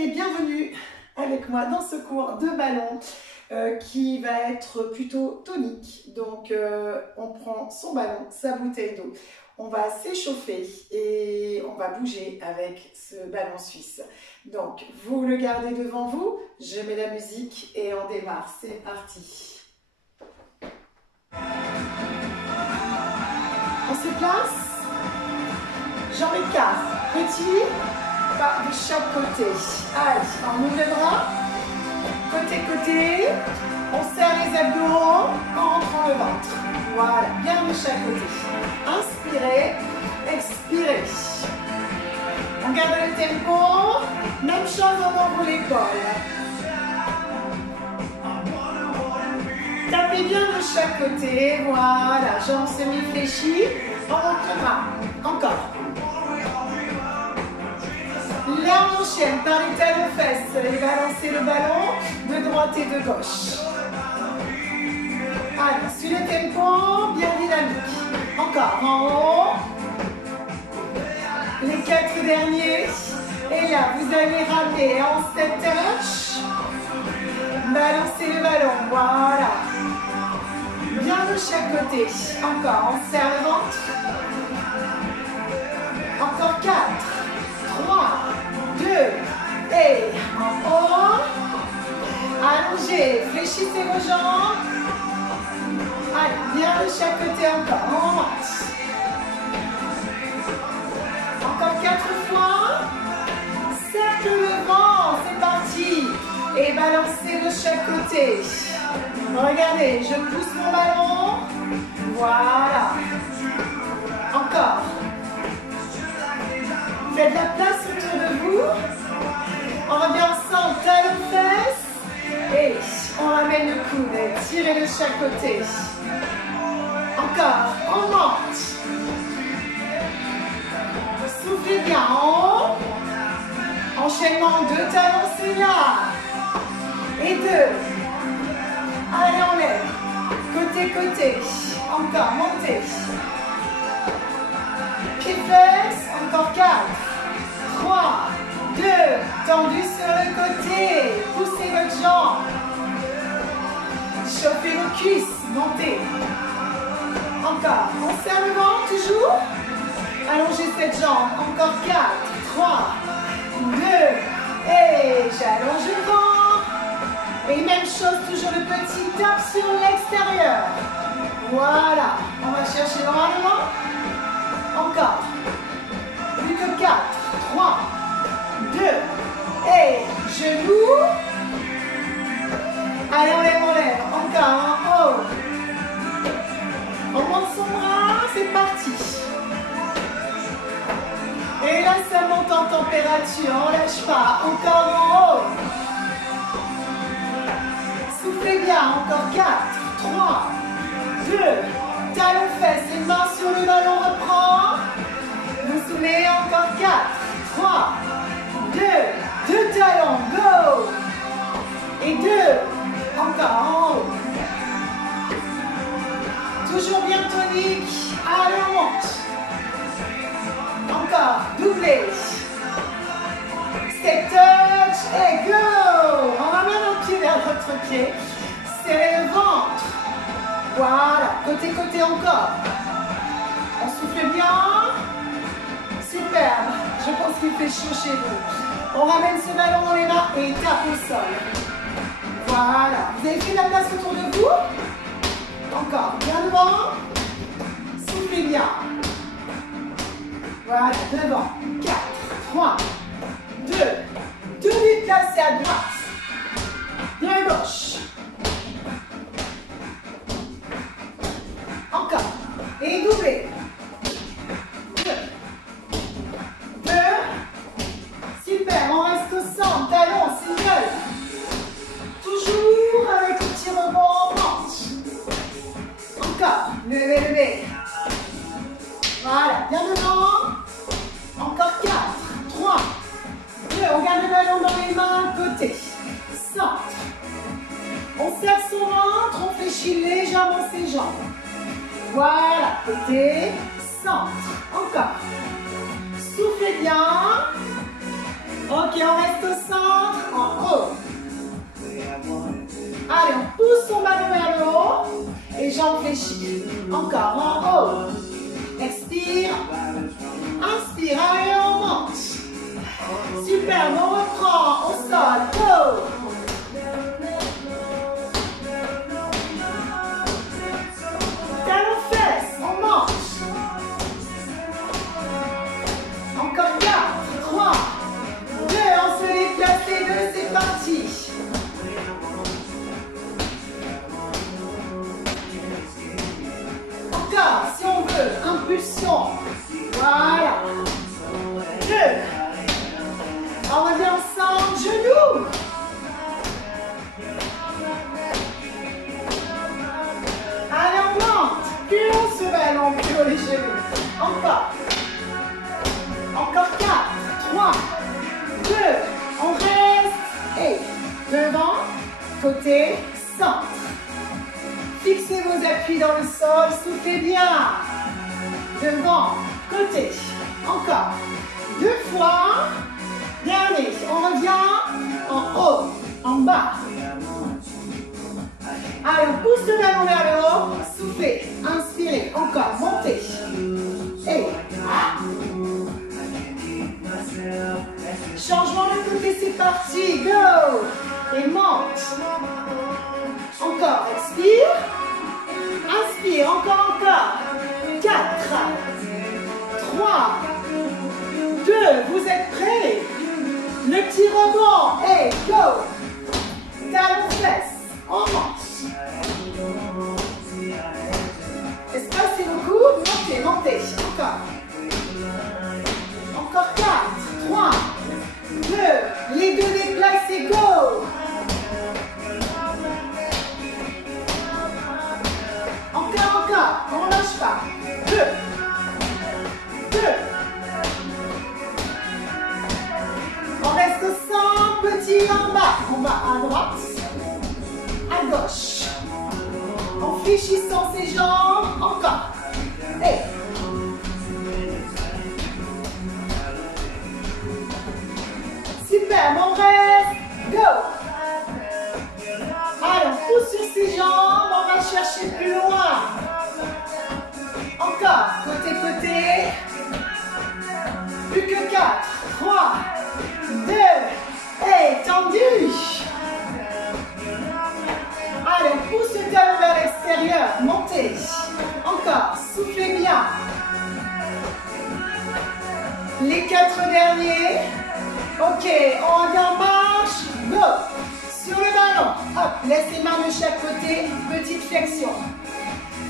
et bienvenue avec moi dans ce cours de ballon qui va être plutôt tonique. Donc on prend son ballon, sa bouteille d'eau, on va s'échauffer et on va bouger avec ce ballon suisse. Donc vous le gardez devant vous, je mets la musique et on démarre, c'est parti. On se place, jambes écartes, petit pas de chaque côté. Allez, on ouvre les bras, côté, on serre les abdos, on rentre le ventre. Voilà, bien de chaque côté. Inspirez, expirez. On garde le tempo, même chose, on ouvre l'épaule. Tapez bien de chaque côté, voilà, jambes semi-fléchies, on rentre le bras, encore. Là, on enchaîne par les talons fesses et balancer le ballon de droite et de gauche. Allez, sur le tempo, bien dynamique. Encore en haut. Les 4 derniers. Et là, vous allez ramener en step touch. Balancez le ballon, voilà. Bien de chaque côté. Encore, on serre le ventre. Encore 4, 3, 2, et en haut. Allongez, fléchissez vos jambes. Allez, bien de chaque côté encore, on monte. Encore 4 fois. Cercle le vent, c'est parti. Et balancez de chaque côté. Regardez, je pousse mon ballon. Voilà. Encore. Faites de la place autour de vous. On revient ensemble, talons fesses. Et on ramène le coude. Tirez de chaque côté. Encore, on monte. Soufflez bien en haut. Enchaînement, 2 talons, c'est là. Et 2. Allez, on lève. Côté. Encore, montez. Pieds fesses. Encore 4. 3, 2, tendu sur le côté, poussez votre jambe, chauffez vos cuisses, montez, encore, on serre le ventre toujours, allongez cette jambe, encore 4, 3, 2, et j'allonge le ventre, et même chose, toujours le petit tap sur l'extérieur, voilà, on va chercher normalement, encore, plus que 4, 3, 2, et genoux. Allez, on lève, encore en haut. On monte son bras, c'est parti. Et là, ça monte en température, on lâche pas, encore en haut. Soufflez bien, encore 4, 3, 2, talons fesses, les mains sur le ballon, reprend. Vous soulevez, encore 4, 3, 2 talons, go. Et 2, encore en haut. Toujours bien tonique. Allez, on monte. Encore, doublé. Step touch et go. On ramène un pied vers votre pied. Serrez le ventre. Voilà, côté encore. On souffle bien. Superbe. Je pense qu'il fait chaud chez vous. On ramène ce ballon dans les mains et tape au sol. Voilà. Vous avez fait de la place autour de vous. Encore. Bien devant. Soufflez bien. Voilà. Devant. 4, 3, 2. Tenue placée à droite. Bien à gauche. Encore. Et doublé. 2. Super, on reste au centre, talons, single. Toujours avec le petit rebond en manche. Encore, levez. Voilà, bien devant. Encore 4, 3, 2, on garde le ballon dans les mains, côté. Centre. On serre son ventre, on fléchit légèrement ses jambes. Voilà, côté, centre. Encore. Soufflez bien. Ok, on reste au centre, en haut. Allez, on pousse son ballon vers le haut et jambes fléchies. Encore, en haut. Expire. Inspire, allez, on monte. Super, on reprend, au sol, go. Talons fesses, on monte. Encore 4, 3, 2, on se déplace les deux, c'est parti. Encore, si on veut, impulsion. Voilà. 2. On revient ensemble, genoux. Allez, on monte. Plus on se ballon, plus haut les genoux. Encore. Encore 4, 3, 2, on reste. Et devant, côté, centre. Fixez vos appuis dans le sol, soufflez bien. Devant, côté. Encore. 2 fois. Dernier. On revient en haut, en bas. Allez, on pousse le ballon vers le haut. Soufflez. Inspirez. Encore. Montez. Et. Changement de côté, c'est parti. Go. Et monte. Encore. Expire. Inspire. Encore. 4. 3. 2. Vous êtes prêts? Le petit rebond. Et go. Talons fesses. On monte. Espacez beaucoup. Montez, montez. Encore. Encore 4, 3, 2. Les deux déplacés. Go. Encore. On ne lâche pas. 2. 2. On reste au centre, petit en bas. On va à droite, à gauche. En fléchissant ses jambes. Encore. Et. Super, on reste. Go. Allez, on pousse sur ses jambes. On va chercher plus loin. Encore. Côté. Plus que 4, 3, 2, et tendu. Allez, on pousse le talon vers l'extérieur. Montez. Encore. Soufflez bien. Les 4 derniers. Ok, on revient en marche. Go. Sur le ballon. Hop, laisse les mains de chaque côté. Petite flexion.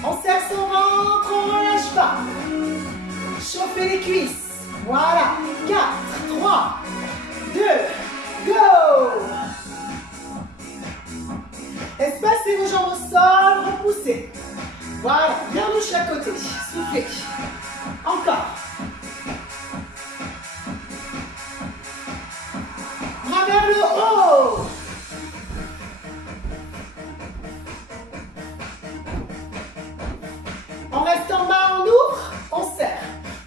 On serre son ventre, on ne relâche pas. Chauffez les cuisses. Voilà. 4, 3, 2, go. Espacez vos jambes au sol, repoussez. Voilà, bien de chaque côté. Soufflez. Encore. Bras vers le haut. On reste en bas, on ouvre, on serre.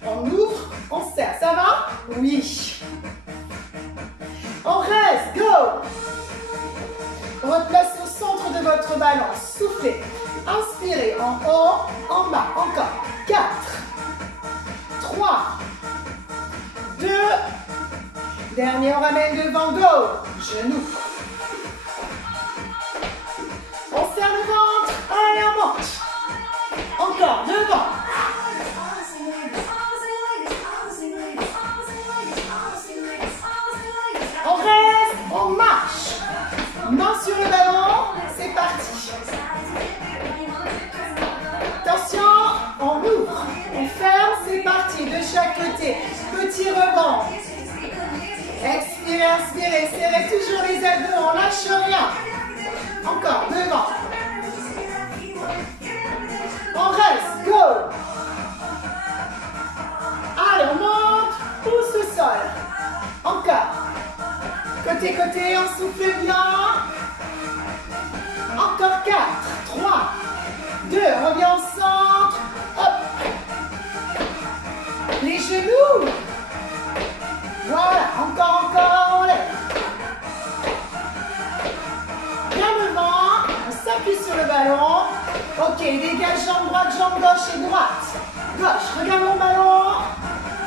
On ouvre, on serre. Ça va? Oui. On reste, go. Replacez au centre de votre ballon. Soufflez. Inspirez en haut, en bas. Encore. 4, 3, 2. Dernier, on ramène devant. Go. Genoux. On serre le ventre. Allez, on monte. Encore, devant. On reste, on marche. Main sur le ballon, c'est parti. Attention, on ouvre, on ferme, c'est parti. De chaque côté, petit rebond. Expirez, inspirez, serrez toujours les abdos, on lâche rien. Encore, devant. On reste, go. Allez, on monte, pousse au sol. Encore. Côté, on souffle bien. Encore 4, 3, 2, on revient au centre. Hop. Les genoux. Voilà, encore. jambe gauche et droite. Gauche, regarde mon ballon.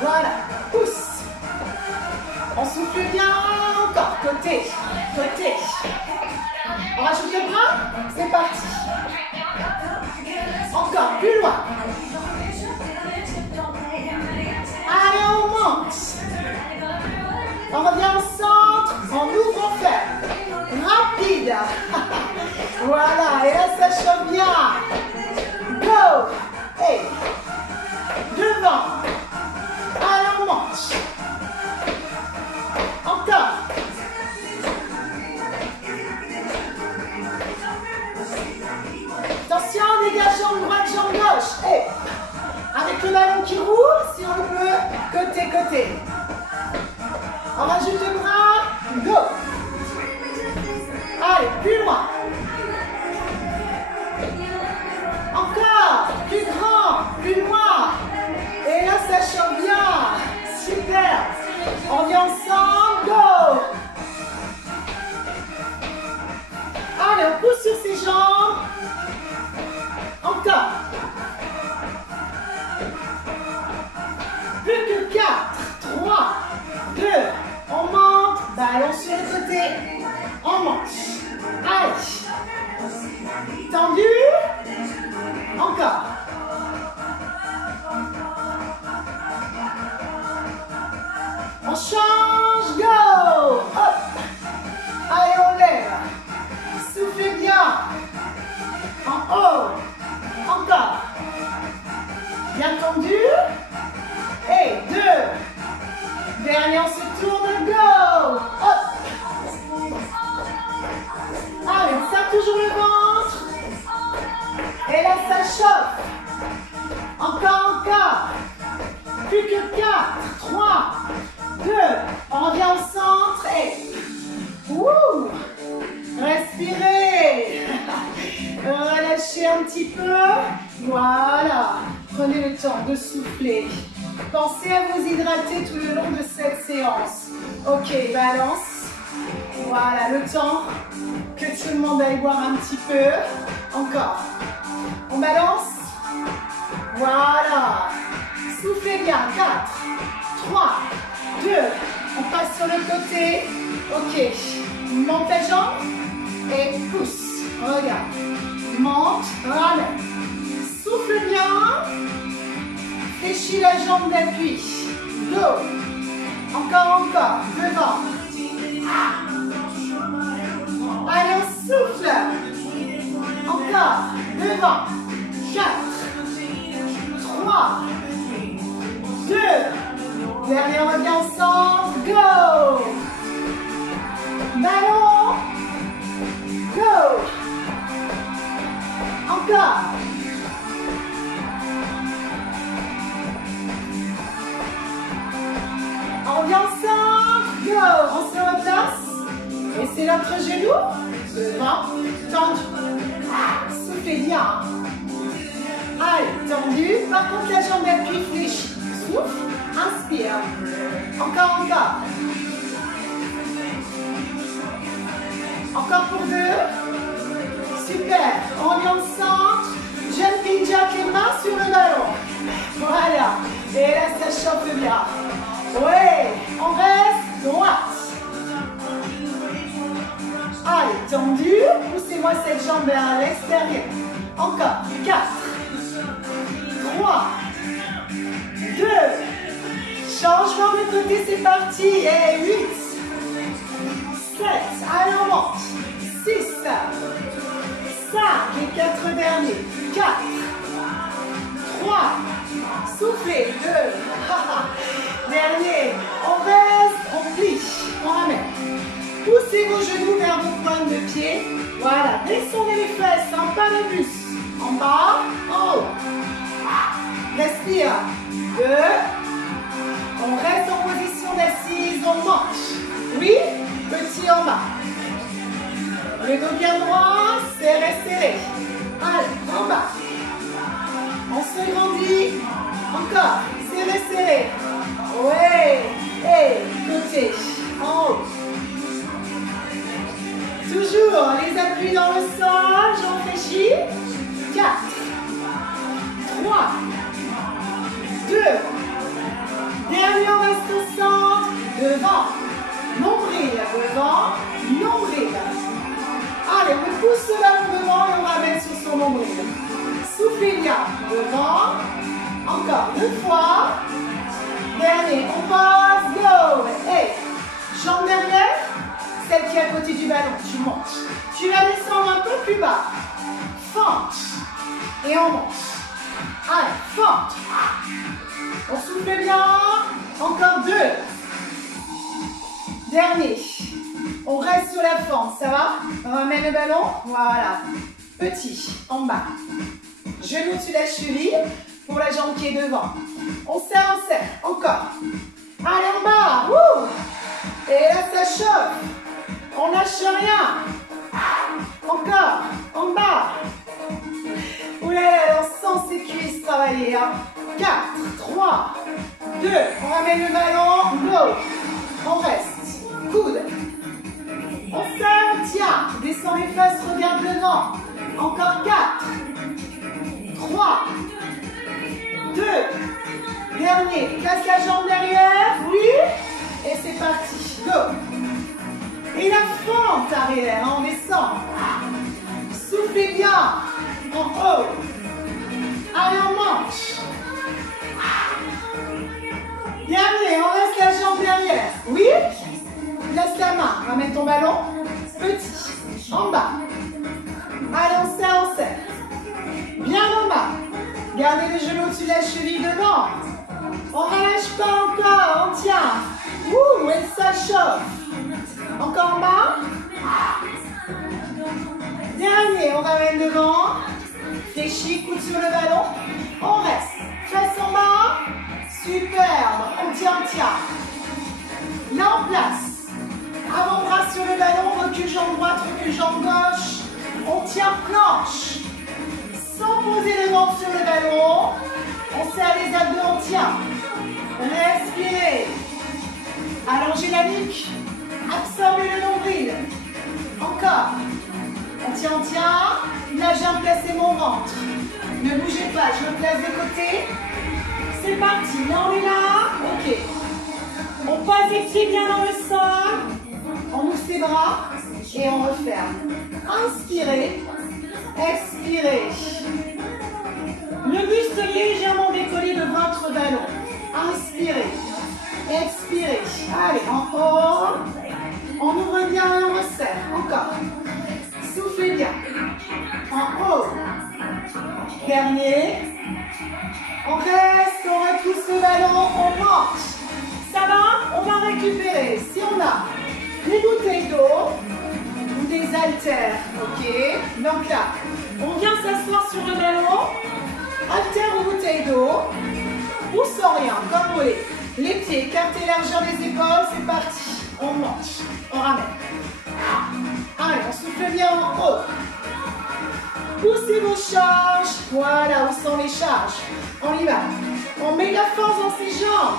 Voilà, pousse. On souffle bien, encore, côté, côté. On rajoute le bras, c'est parti. Encore, plus loin. Allez, on monte. On revient au centre, on ouvre, on ferme. Rapide. Voilà, et là, ça chauffe bien. Go. Hey. Devant. Allez, on monte. Encore. Attention, dégage jambe droite, jambe gauche. Et avec le ballon qui roule, si on le peut, côté, côté. On rajoute le bras. Go. Allez, plus loin. Encore. Plus grand, plus loin. Et là, ça chauffe bien. Super. On vient ensemble. Go. Allez, on pousse sur ses jambes. Encore. Plus que 4, 3, 2, on monte, ballon sur le côté, on monte. Allez. Tendu. Encore. On change, go. Hop. Allez, on lève. Soufflez bien. En haut. Encore. Bien tendu. Et 2. Dernier, on se tourne. Go. Hop. Allez, on serre toujours le ventre. Et là, ça chauffe. Encore, encore. Plus que 4, 3, 2. On revient au centre. Et wouh. Respirez. Relâchez un petit peu. Voilà. Prenez le temps de souffler. Pensez à vous hydrater tout le long de cette séance. Ok, balance. Voilà, le temps que tout le monde aille boire un petit peu. Encore. On balance. Voilà. Soufflez bien. 4, 3, 2. On passe sur le côté. Ok. Monte la jambe et pousse. Regarde. Monte, ramène. Souffle bien. Fléchis la jambe d'appui. Go. Encore, encore. Devant. Allez, on souffle. Encore. Devant. 4, 3, 2. Dernier, on revient ensemble. Go. Ballon. Go. Encore. On revient ensemble. Go. On se replace. Et c'est notre genou. Devant. Tendu. Soufflez bien. Allez, tendu. Par contre, la jambe d'appui fléchie. Souffle. Inspire. Encore, encore. Encore pour 2. Super. On revient au centre. Jumping jack, les mains sur le ballon. Voilà. Et là, ça chauffe bien. Ouais. On reste droite. Allez, tendu. Poussez-moi cette jambe vers l'extérieur. Encore. 4, 3, 2. Changement de côté, c'est parti. Et 8, 7. Allez, on monte. 6, 5 et 4 derniers. 4, 3, soufflez. 2, dernier. On reste, on plie, on ramène. Poussez vos genoux vers vos pointes de pied. Voilà, descendez les fesses, hein, pas le bus. En bas, en haut. Respire. 2. On reste en position d'assise, on marche. Oui, petit en bas. Le dos bien droit, serré, serré. Allez, en bas. On se grandit. Encore, serré, serré. Ouais. Et côté, en haut. Toujours les appuis dans le sol, j'en fléchis. 4, 3, devant. Nombril, devant, nombril. Allez, on pousse le ballon devant et on ramène sur son nombril. Soufflez bien, devant. Encore 2 fois. Dernier, on passe, go. Et jambe derrière, celle qui est à côté du ballon, tu montes. Tu la descends un peu plus bas. Fente. Et on monte. Allez, fente. On souffle bien. Encore 2. Dernier. On reste sur la fente, ça va? On ramène le ballon. Voilà. Petit, en bas. Genou dessus la cheville pour la jambe qui est devant. On serre, on serre. Encore. Allez, en bas. Wouh. Et là, ça chauffe. On lâche rien. Encore. En bas. Ouais, on sent ses cuisses travailler. 4, 3, 2. On ramène le ballon. Go. On reste. Coude. On serre, on tient. Descend les fesses, regarde devant. Encore 4, 3, 2. Dernier. Place la jambe derrière. Oui. Et c'est parti. Go. Et la fente arrière. On descend. Soufflez bien. En haut. Allez, on manche. Dernier. On reste la jambe derrière. Oui. Laisse la main. Ramène ton ballon. Petit. En bas. Allez, on serre, on serre. Bien en bas. Gardez le genou au-dessus de la cheville devant. On ne relâche pas encore. On tient. Ouh, et ça chauffe. Encore en bas. Dernier, on ramène devant. Fléchis, coude sur le ballon. On reste. Fesse en bas. Superbe. On tient, on tient. Là, en place. Avant-bras sur le ballon. Recule jambe droite, recule jambe gauche. On tient planche. Sans poser le ventre sur le ballon. On serre les abdos, on tient. Respirez. Allongez la nuque. Absorbez le nombril. Encore. On tient, on tient. Là, j'ai placé mon ventre. Ne bougez pas, je me place de côté. C'est parti. Là, on est là. Ok. On passe les pieds bien dans le sol. On ouvre ses bras et on referme. Inspirez. Expirez. Le buste légèrement décollé de votre ballon. Inspirez. Expirez. Allez, en haut. On ouvre bien et on resserre. Encore. Soufflez bien. En haut. Dernier. On reste, on repousse le ballon, on monte. Ça va? On va récupérer. Si on a des bouteilles d'eau ou des haltères, ok? Donc là, on vient s'asseoir sur le ballon. Haltères ou bouteille d'eau. Ou sans rien, comme vous voulez. Les pieds, écartez largeur des épaules, c'est parti. On monte, on ramène. Allez, on souffle bien en haut. Poussez vos charges. Voilà, où sont les charges? On y va. On met la force dans ses jambes.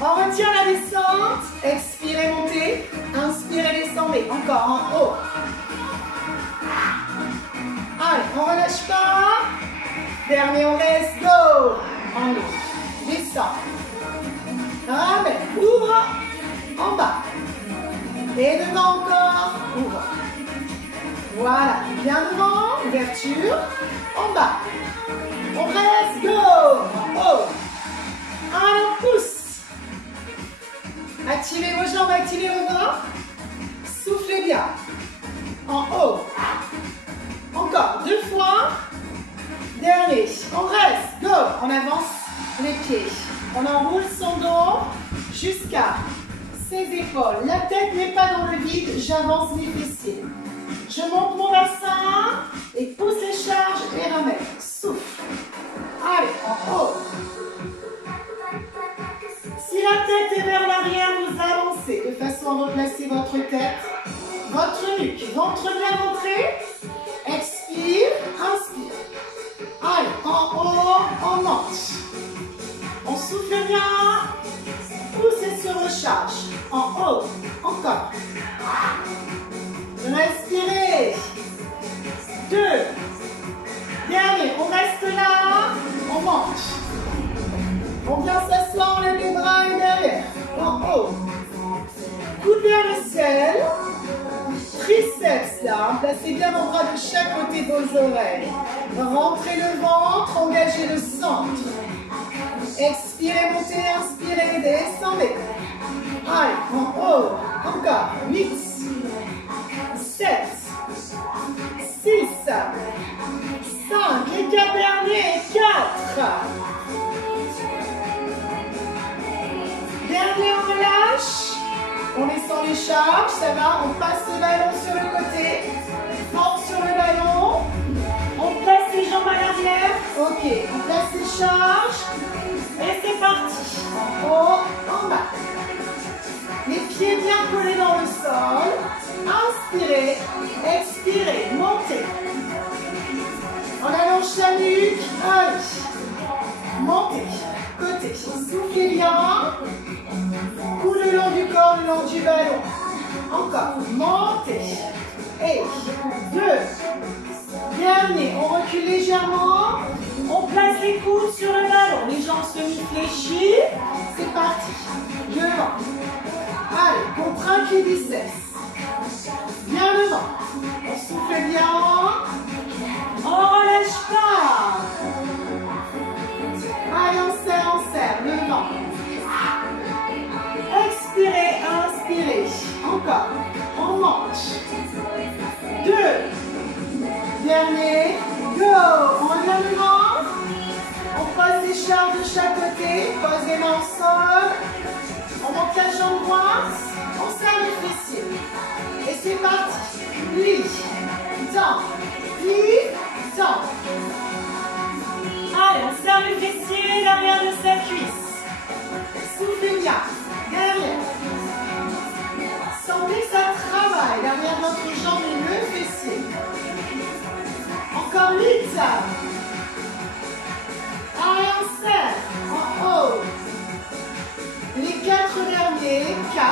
On retient la descente. Expirez, montez. Inspirez, descendez. Encore en haut. Allez, on ne relâche pas. Dernier, on reste. Go. En haut. Descend. Ramène. Ouvre. En bas. Et devant encore. Ouvre. Voilà. Bien devant. Ouverture. En bas. On reste. Go. En haut. Allez, on pousse. Activez vos jambes, activez vos bras. Soufflez bien. En haut. Encore 2 fois. Dernier. On reste. Go. On avance les pieds. On enroule son dos jusqu'à ses épaules. La tête n'est pas dans le vide. J'avance mes fessiers. Je monte mon bassin et pousse les charges et ramène. Souffle. Allez, en haut. Si la tête est vers l'arrière, vous avancez de façon à replacer votre tête, votre nuque, ventre bien rentré. Expire, inspire. Allez, en haut, on monte. On souffle bien. Poussez sur vos charges. En haut, encore. Respirez. 2. Dernier, on reste là. On monte. On vient s'asseoir, on lève les bras et derrière. On ça. Placez bien vos bras de chaque côté de vos oreilles. Rentrez le ventre, engagez le centre. Expirez, montez, inspirez, descendez. Allez, en haut. Encore. 8, 7, 6, 5, les 4 derniers, 4. Dernier, on relâche. On descend les charges, ça va. On passe le ballon sur le côté. Force sur le ballon. On place les jambes à l'arrière. Ok, on place les charges. Et c'est parti. En haut, en bas. Les pieds bien collés dans le sol. Inspirez, expirez, montez. On allonge la nuque. Allez. Montez. Côté. Soufflez bien. Cou le long du corps, le long du ballon. Encore. Montez. Et 2. Dernier. On recule légèrement. On place les coudes sur le ballon. Les jambes semi-fléchies. C'est parti. Devant. Allez, contrainte les biceps. Bien devant. On souffle bien. On relâche pas. Allez, on serre. Devant. Expirez, inspirez. Encore. On monte. 2. Dernier. Go. On revient devant. On pose les charges de chaque côté. Pose les mains au sol. On monte la jambe droite. On serre le fessier. Et c'est parti. Plie. Tends. Plie. Tends. Allez, on serre le fessier, l'arrière de sa cuisse. Soufflez bien. Derrière. Sentez que ça travaille. Derrière notre jambe et le fessier. Encore 8. Allez, on serre. En haut. Les 4 derniers. 4.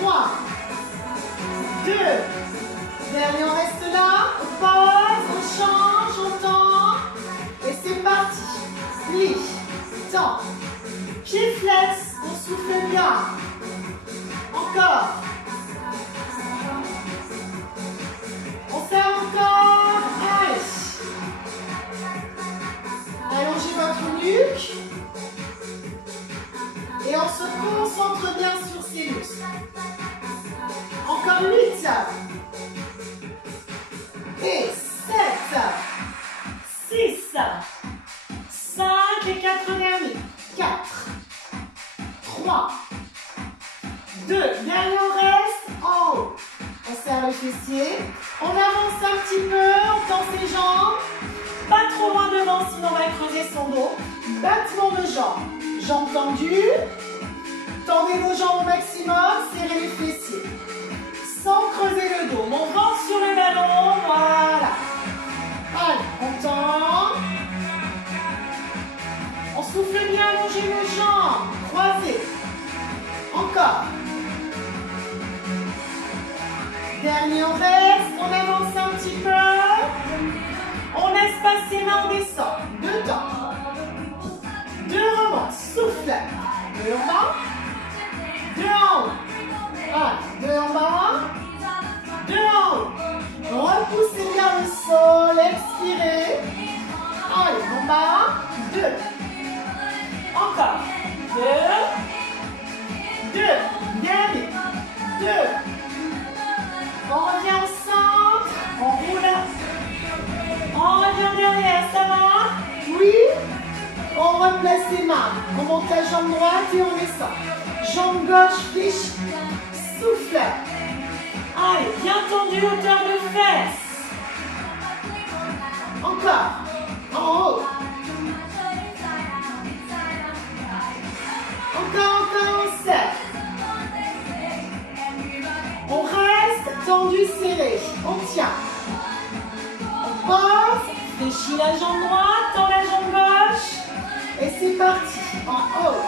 3. 2. Dernier, on reste là. On pose, on change, on tend. Et c'est parti. Plie. Tend. Pied flex. On souffle bien. Encore. On serre encore. Allez. Allongez votre nuque. Et on se concentre bien sur ces muscles. Encore 8. Et 7. 6. 5. Les 4 derniers. 4. 3. 2. Dernier, on reste en haut. On serre le fessier. On avance un petit peu. On tend ses jambes. Pas trop loin devant, sinon on va creuser son dos. Battement de jambes. Jambes tendues. Tendez vos jambes au maximum. Serrez les fessiers. Sans creuser le dos. Mon ventre sur le ballon. Voilà. Allez, on tend. On souffle bien, allongez les jambes. Croisez. Encore. Dernier, on reste. On avance un petit peu. On laisse passer main, on descend. 2 temps. 2 remontes. Souffle. 2 en bas. 2 en haut. 2 en bas. 2 en haut. Repoussez bien le sol. Expirez. Allez, en bas. 2. Encore. 2. 2. Dernier. 2. On revient au centre. On roule. On revient derrière. Ça va? Oui. On replace les mains. On monte la jambe droite et on descend. Jambe gauche fléchie. Souffle. Allez, bien tendu, hauteur de fesses. Encore. En haut. Encore, on serre. On reste tendu, serré. On tient. On pose. Fléchis la jambe droite, tend la jambe gauche. Et c'est parti. En haut.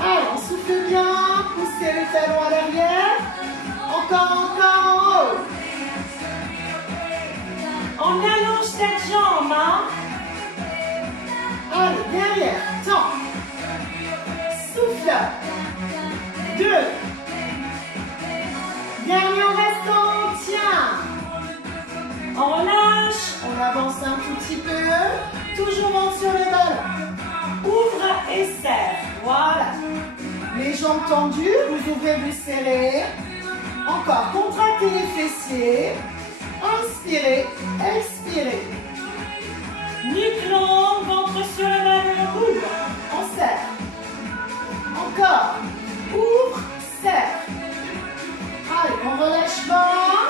Allez, on souffle bien. Poussez le talon à l'arrière. Encore en haut. On allonge cette jambe. Hein? Allez, derrière. Tends. Souffle. 2. Dernier, on va On avance un tout petit peu. Toujours monte sur le ballon. Ouvre et serre. Voilà. Les jambes tendues, vous ouvrez, vous serrez. Encore, contractez les fessiers. Inspirez, expirez. Nuque longue, ventre sur le ballon. Ouvre, on serre. Encore. Ouvre, serre. Allez, on relâche pas.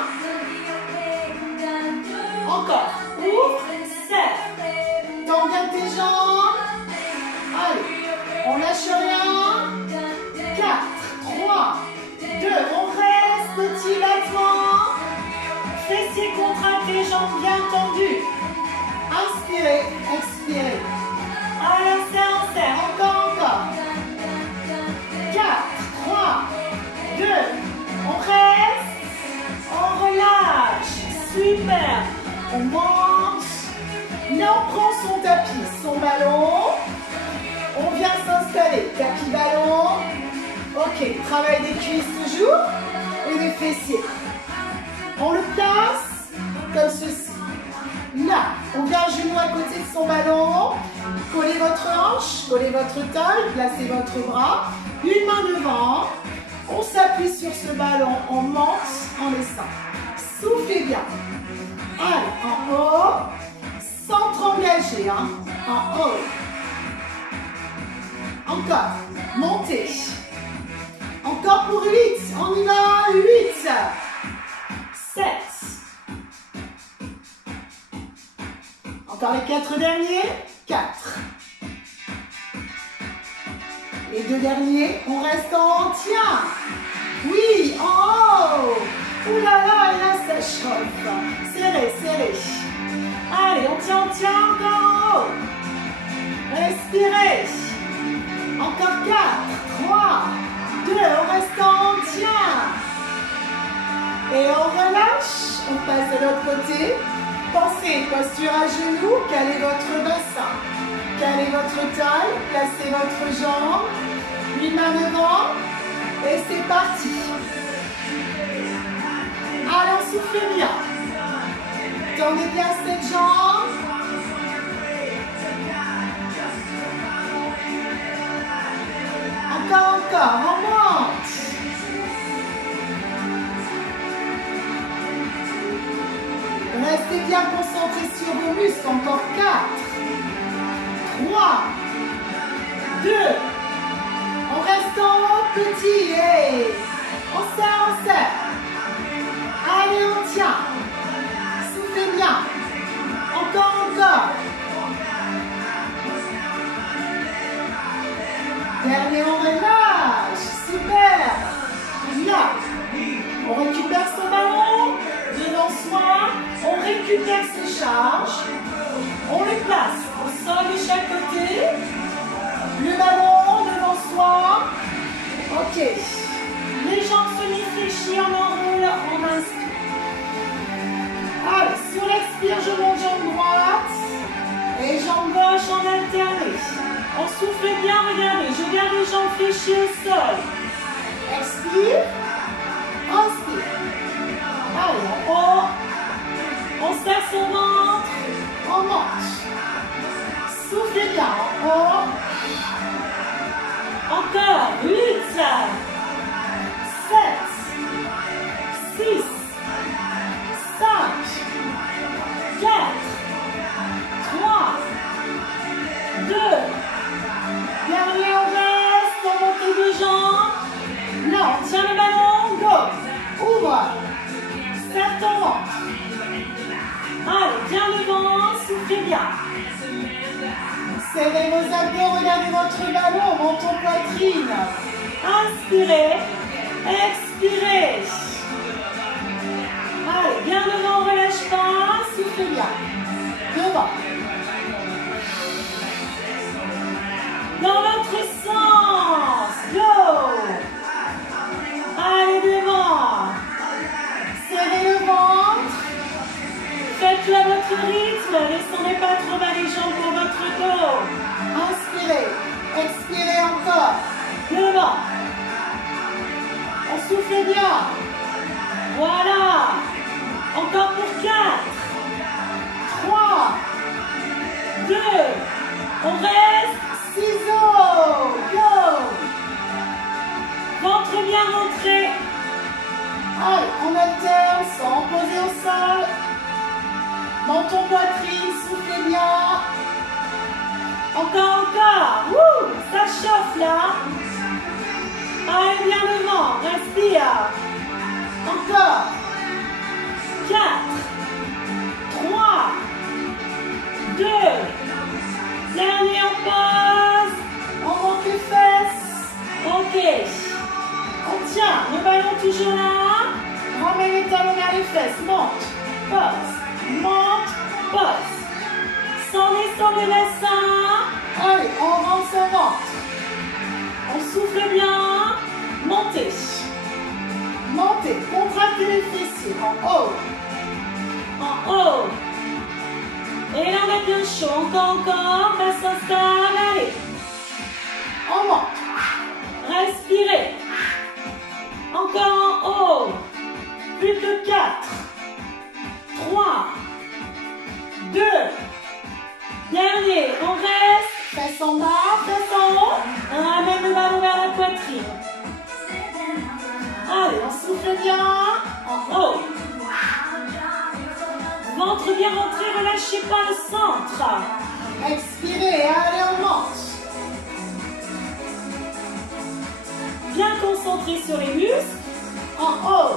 Encore. Ouvre, serre. Tends bien tes jambes. Allez, on lâche rien. 4, 3, 2, on reste. Petit battement. Fessiers contractés, jambes bien tendues. Inspirez, expirez. Allez, on serre. Encore, encore. 4, 3, 2, on reste. On relâche. Super. On monte. Là, on prend son tapis, son ballon. On vient s'installer. Tapis, ballon. Ok, travail des cuisses toujours. Et des fessiers. On le place comme ceci. Là, on vient genou à côté de son ballon. Collez votre hanche, collez votre taille, placez votre bras. Une main devant. On s'appuie sur ce ballon, on monte en laissant. Soufflez bien. Allez, en haut. Centre engagé, hein. En haut. Encore. Montez. Encore pour 8. On y va. 8. 7. Encore les 4 derniers. 4. Les 2 derniers. On reste en tiens. Oui, en haut. Ouh là là, là ça chauffe. Serrez, serrez. Allez, on tient encore en haut. Respirez. Encore 4, 3, 2, on reste en tien. Et on relâche. On passe de l'autre côté. Pensez, posture à genoux, calez votre bassin. Calez votre taille, placez votre jambe. Une main devant. Et c'est parti. Allez, on souffle bien. Tendez bien cette jambe. Encore, on monte. Restez bien concentrés sur vos muscles. Encore 4, 3, 2. On reste en haut, petit. Et on serre, on serre. Allez, on tient. Soufflez bien. Encore, encore. Dernier, on relâche. Super. Là, on récupère son ballon devant soi. On récupère ses charges. On les place au sol de chaque côté. Le ballon devant soi. Ok. Les jambes semi-fléchies, on enroule, on inspire. Allez, sur l'expire, je monte jambe droite. Et jambe gauche en alterné. On souffle bien, regardez, je garde les jambes fléchies au sol. Expire, inspire. Allez, en haut. On serre son ventre, on monte. Soufflez bien, en haut. Encore, 8, 7, 6, 5, 4, 3, 2, dernier, on reste, on monte les deux jambes. Là, on tient le ballon, go. Ouvre. Serre ton ventre. Allez, bien devant, soufflez bien. Serrez vos abdos, regardez votre ballon, menton poitrine. Inspirez, expirez. Allez, bien devant, relâche pas, soufflez bien. Devant. Dans l'autre sens, go. Allez, devant. Serrez le ventre. Faites-le à votre rythme. Descendez pas trop bas les jambes pour votre dos. Inspirez. Expirez encore. Devant. On souffle bien. Voilà. Encore pour 4, 3, 3, 2, on reste, ciseaux, go. ventre bien rentré, Allez, on alterne sans poser au sol. Menton poitrine, soufflez bien. encore, wouh, ça chauffe là, allez bien devant, respire, Encore, 4, 3, 2, dernier on pose, on monte les fesses. ok, on tient, le ballon toujours là, Ramène les talons vers les fesses. Monte, monte, pose, sans descendre le bassin, allez, on rentre son ventre. on souffle bien, montez, Montez, contractez les fessiers en haut. en haut, et là on a bien chaud, encore, bassin stable, allez, On monte. respirez, encore en haut, plus que 4, 3, 2, dernier, on reste, Fesses en bas, fesses en haut, on ramène le ballon vers la poitrine. Allez, on souffle bien. en haut. Ventre bien rentré, relâchez pas le centre. Expirez, allez, on monte. Bien concentré sur les muscles. En haut.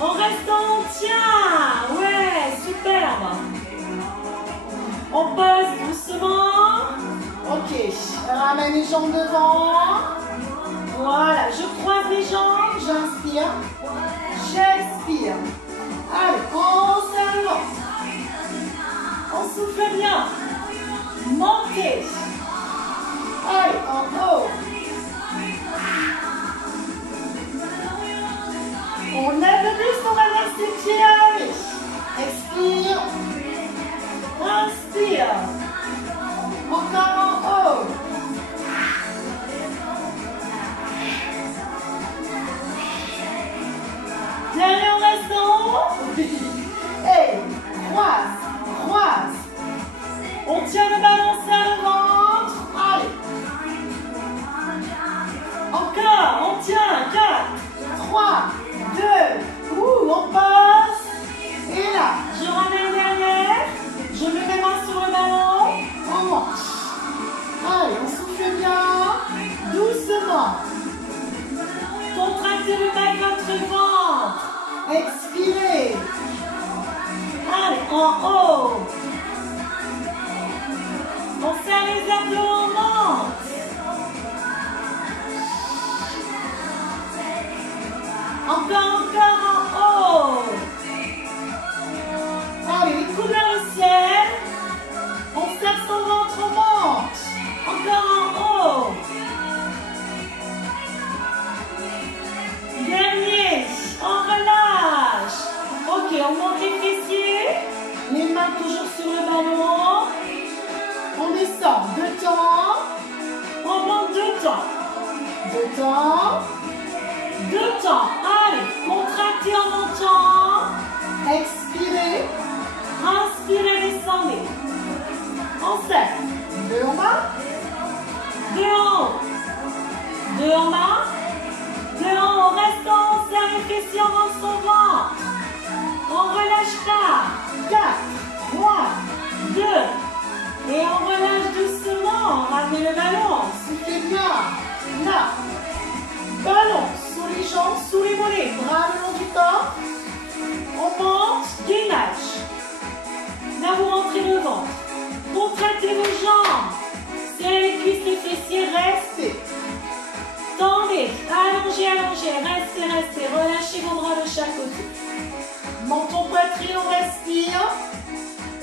En restant, on tient. Ouais, superbe. On pose doucement. Ok, ramène les jambes devant. Voilà, je croise les jambes. J'inspire. J'expire. Allez, on serre le ventre. On souffle bien. Montez. Allez, en haut. On lève le buste, on va vers ses pieds. Allez. Expire. Inspire. Encore en haut. Dernier, on reste en haut. Et croise, croise. On tient le ballon, on serre le ventre. Allez, Encore, on tient. 4. 3, 2, on passe. Et là, Je ramène derrière. Je mets mes mains sur le ballon. on monte. Allez, on souffle bien. Doucement. Contractez le bas de votre ventre. Expirez. Allez, en haut. On serre les abdos, on monte. Encore en haut. Allez, Les coudes vers le ciel. On serre son ventre, on monte. Encore en haut. Dernier, on relâche. Ok, on monte les fessiers. Les mains toujours sur le ballon. on descend. 2 temps. On monte 2 temps. 2 temps. 2 temps. Allez, contractez en montant. Expirez. Inspirez, descendez. On serre. 2 en bas. 2 en haut. 2 en bas. 2 en haut. Restant, on serre les fessiers, on monte son ventre. On relâche pas. 4, 3, 2. Et on relâche doucement. On ramène le ballon. soufflez bien. Là. Ballon sous les jambes, sous les mollets. Bras le long du corps. On monte, gainage. Là, vous rentrez le ventre. Contractez vos jambes. Serrez les cuisses, les fessiers, restez. Tendez, allongez, allongez, restez, restez. Relâchez vos bras de chaque côté. Menton poitrine, on respire.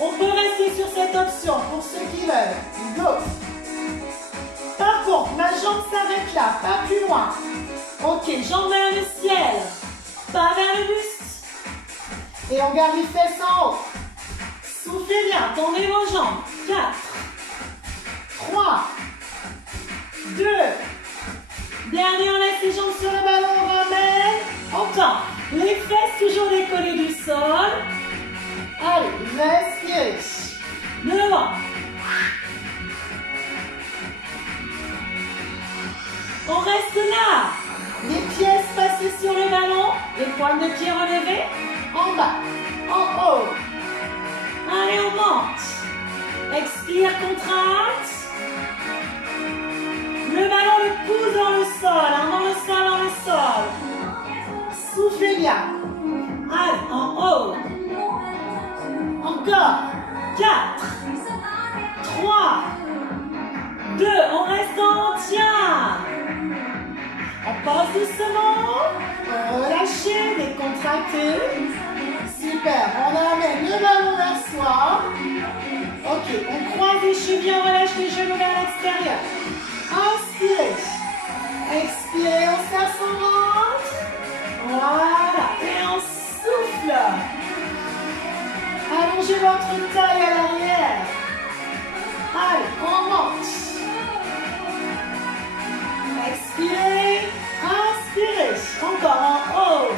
On peut rester sur cette option. Pour ceux qui veulent. Go. Par contre, ma jambe s'arrête là, pas plus loin. Ok, jambes vers le ciel. Pas vers le buste. Et on garde les fesses en haut. Soufflez bien, tendez vos jambes. 4, 3, 2, dernier, on laisse les jambes sur le ballon, on ramène. On tend. Les fesses toujours décollées du sol. Allez, respirez. Devant. On reste là. Les pieds espacés sur le ballon. Les pointes de pied relevées. En bas, en haut. Allez, on monte. Expire, contracte. Le ballon, le pouce dans le sol. Dans le sol, dans le sol. Soufflez bien. Allez, en haut. Encore. 4, 3, 2, on reste en tien. On passe doucement. Relâchez, décontractez. Super. On amène le ballon vers soi. Ok, On croise les chevilles, on relâche les genoux vers l'extérieur. inspirez. Expirez, on serre son ventre. Voilà, et on souffle. Allongez votre taille à l'arrière. Allez, on monte. Expirez, inspirez. Encore en haut.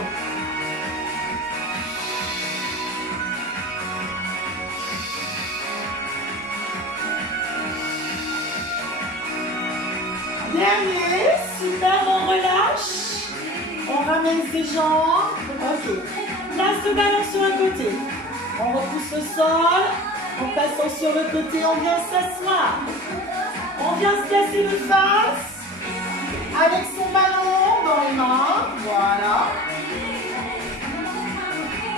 Dernier, super, on relâche. On ramène ses jambes. Ok. Place le ballon sur un côté. On repousse le sol. En passant sur le côté, on vient s'asseoir. On vient se placer de face. Avec son ballon dans les mains. Voilà.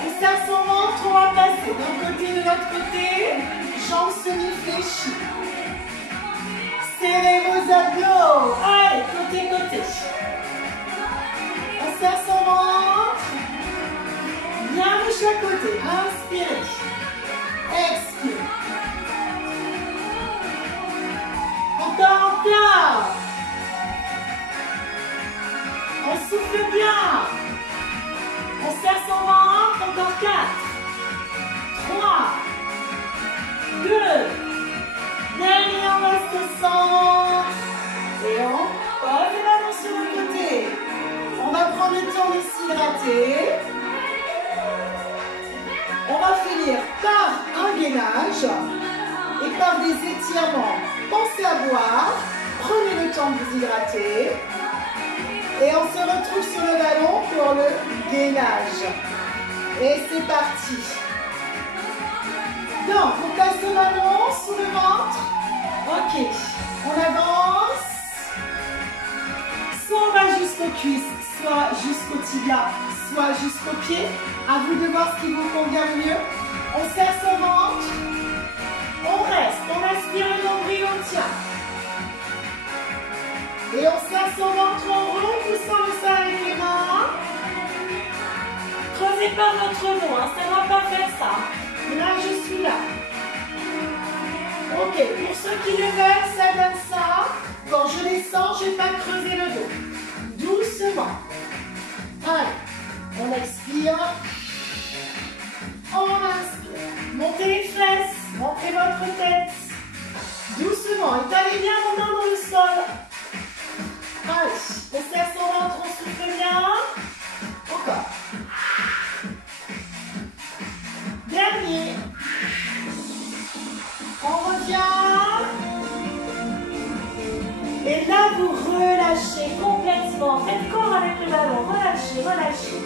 On serre son ventre, on va passer d'un côté de l'autre côté. Jambes semi-fléchies. Serrez vos abdos. Allez, côté, côté. On serre son ventre. Bien de chaque côté. Inspirez. Expirez. Encore en plein. On souffle bien. On serre son ventre. Encore 4, 3, 2. Dernier, on reste au centre. Et on pose les ballons sur le côté. On va prendre le temps de s'hydrater. On va finir par un gainage et par des étirements. Pensez à boire. Prenez le temps de vous hydrater. Et on se retrouve sur le ballon pour le gainage. Et c'est parti. Donc, on place le ballon sous le ventre. Ok. On avance. Soit on va jusqu'aux cuisses, soit jusqu'au tibia, soit jusqu'aux pieds. À vous de voir ce qui vous convient le mieux. On serre son ventre. On reste. On aspire le nombril, on tient. Et on serre son ventre en repoussant le sol avec les mains. Creusez pas votre dos, hein, ça ne va pas faire ça. Là, je suis là. Ok, pour ceux qui le veulent, ça donne ça. Quand je descends, je ne vais pas creuser le dos. Doucement. Allez, on expire. On inspire. Montez les fesses, Montrez votre tête. Doucement. Étalez bien vos mains dans le sol. Allez, on serre son ventre, on souffle bien. Encore. Dernier. On revient. et là vous relâchez complètement. Faites corps avec le ballon, relâchez, relâchez.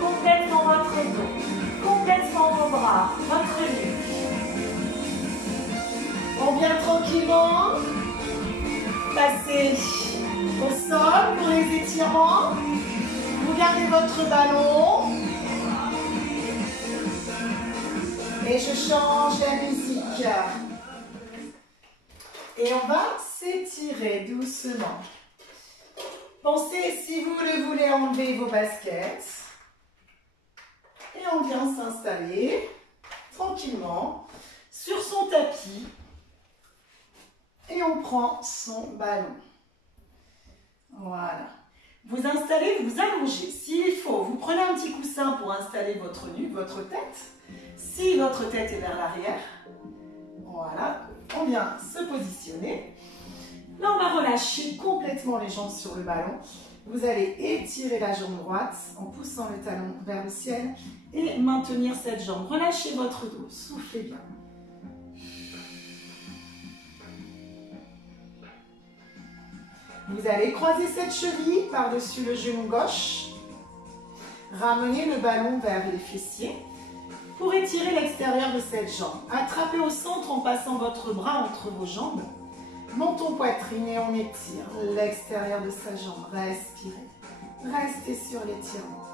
Complètement votre dos, complètement vos bras, votre nuque. On vient tranquillement passer au sol pour les étirements. Vous gardez votre ballon. Et je change la musique. Et on va s'étirer doucement. Pensez, si vous le voulez, enlever vos baskets. Et on vient s'installer tranquillement sur son tapis. Et on prend son ballon. Voilà. Vous installez, vous allongez. S'il faut, vous prenez un petit coussin pour installer votre nuque, votre tête. Si votre tête est vers l'arrière, voilà, on vient se positionner. Là, on va relâcher complètement les jambes sur le ballon. Vous allez étirer la jambe droite en poussant le talon vers le ciel. Et maintenir cette jambe. Relâchez votre dos. Soufflez bien. Vous allez croiser cette cheville par-dessus le genou gauche. Ramenez le ballon vers les fessiers pour étirer l'extérieur de cette jambe. Attrapez au centre en passant votre bras entre vos jambes. Montons poitrine et on étire l'extérieur de sa jambe. Respirez. Restez sur l'étirement.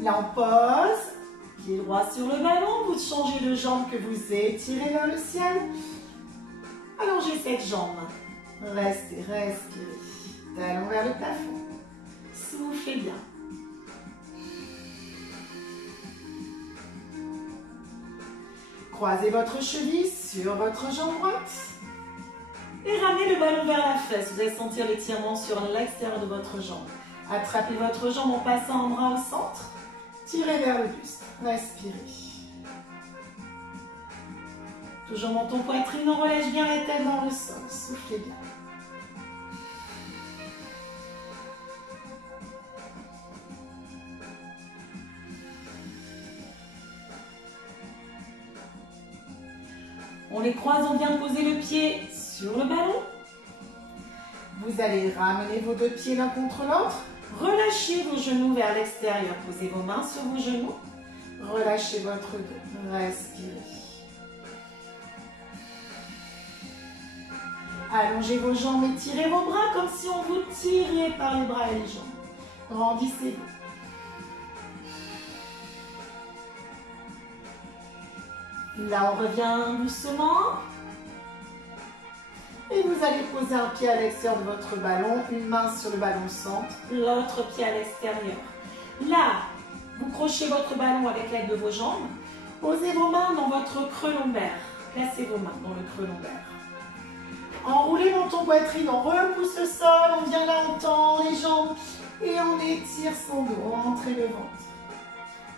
Là, on pose. Pied droit sur le ballon. Vous changez de jambe que vous étirez vers le ciel. Allongez cette jambe. Restez, respirez. Talon vers le plafond. Soufflez bien. Croisez votre cheville sur votre jambe droite. Et ramenez le ballon vers la fesse. Vous allez sentir l'étirement sur l'extérieur de votre jambe. Attrapez votre jambe en passant un bras au centre. Tirez vers le buste. Respirez. Toujours menton poitrine, on relâche bien la tête dans le sol. Soufflez bien. On les croise, on vient poser le pied sur le ballon. Vous allez ramener vos deux pieds l'un contre l'autre. Relâchez vos genoux vers l'extérieur. Posez vos mains sur vos genoux. Relâchez votre dos. Respirez. Allongez vos jambes et tirez vos bras comme si on vous tirait par les bras et les jambes. Grandissez-vous. Là, on revient doucement. Et vous allez poser un pied à l'extérieur de votre ballon, une main sur le ballon centre, l'autre pied à l'extérieur. Là, vous crochez votre ballon avec l'aide de vos jambes. Posez vos mains dans votre creux lombaire. Placez vos mains dans le creux lombaire. Enroulez menton poitrine, on repousse le sol, on vient là, on tend les jambes et on étire son dos, rentrez le ventre.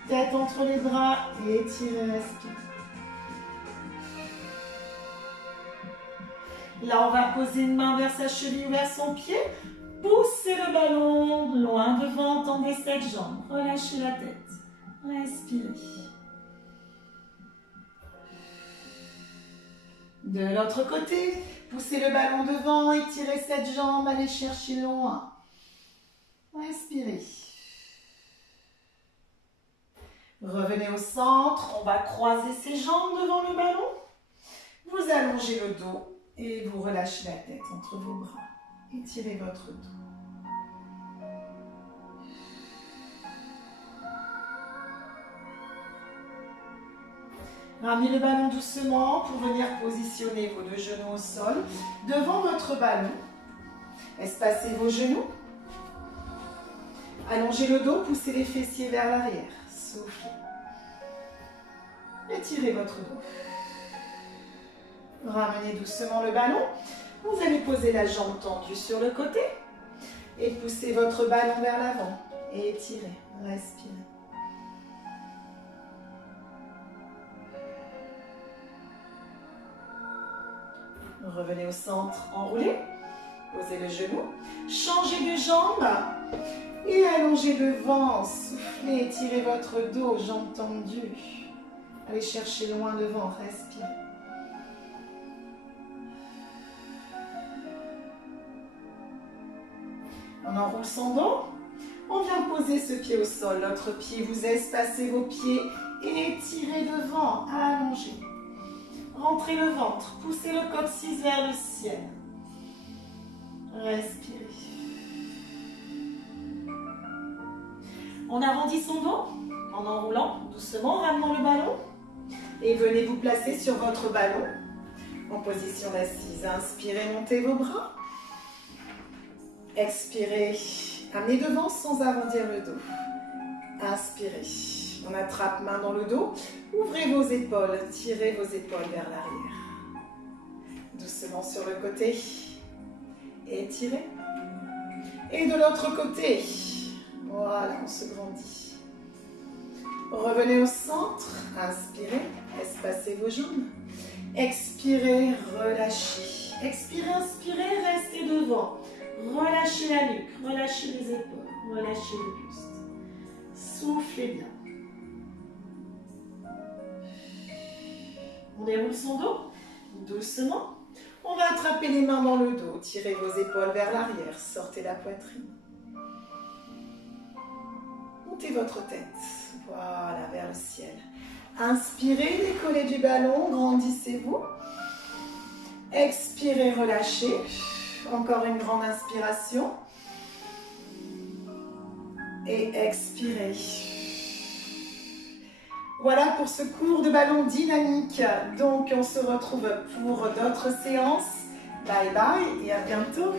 Tête entre les bras et étirez, respirez. Là, on va poser une main vers sa cheville ou vers son pied. Poussez le ballon loin devant, tendez cette jambe. Relâchez la tête. Respirez. De l'autre côté, poussez le ballon devant, étirez cette jambe, allez chercher loin. Respirez. Revenez au centre, on va croiser ses jambes devant le ballon. Vous allongez le dos. Et vous relâchez la tête entre vos bras. Étirez votre dos. Ramenez le ballon doucement pour venir positionner vos deux genoux au sol. Devant votre ballon, espacez vos genoux. Allongez le dos, poussez les fessiers vers l'arrière. Soufflez. Étirez votre dos. Ramenez doucement le ballon. Vous allez poser la jambe tendue sur le côté et poussez votre ballon vers l'avant. Et étirez, respirez. Revenez au centre, enroulez. Posez le genou. Changez de jambe et allongez devant. Soufflez, étirez votre dos, jambes tendues. Allez chercher loin devant, respirez. On enroule son dos. On vient poser ce pied au sol. L'autre pied, vous espacez vos pieds et étirez devant. Allongez. Rentrez le ventre. Poussez le coccyx vers le ciel. Respirez. On arrondit son dos en enroulant doucement, ramenant le ballon. Et venez vous placer sur votre ballon en position d'assise. Inspirez, montez vos bras. Expirez, amenez devant sans arrondir le dos. Inspirez, on attrape main dans le dos. Ouvrez vos épaules, tirez vos épaules vers l'arrière. Doucement sur le côté. Étirez. Et de l'autre côté. Voilà, on se grandit. Revenez au centre. Inspirez, espacez vos jambes. Expirez, relâchez. Expirez, inspirez, restez devant. Relâchez la nuque, relâchez les épaules, relâchez le buste. Soufflez bien. On déroule son dos, doucement. On va attraper les mains dans le dos, tirez vos épaules vers l'arrière, sortez la poitrine. Montez votre tête, voilà, vers le ciel. Inspirez, décollez du ballon, grandissez-vous. Expirez, relâchez. Encore une grande inspiration. Et expirez. Voilà pour ce cours de ballon dynamique. Donc, on se retrouve pour d'autres séances. Bye bye et à bientôt.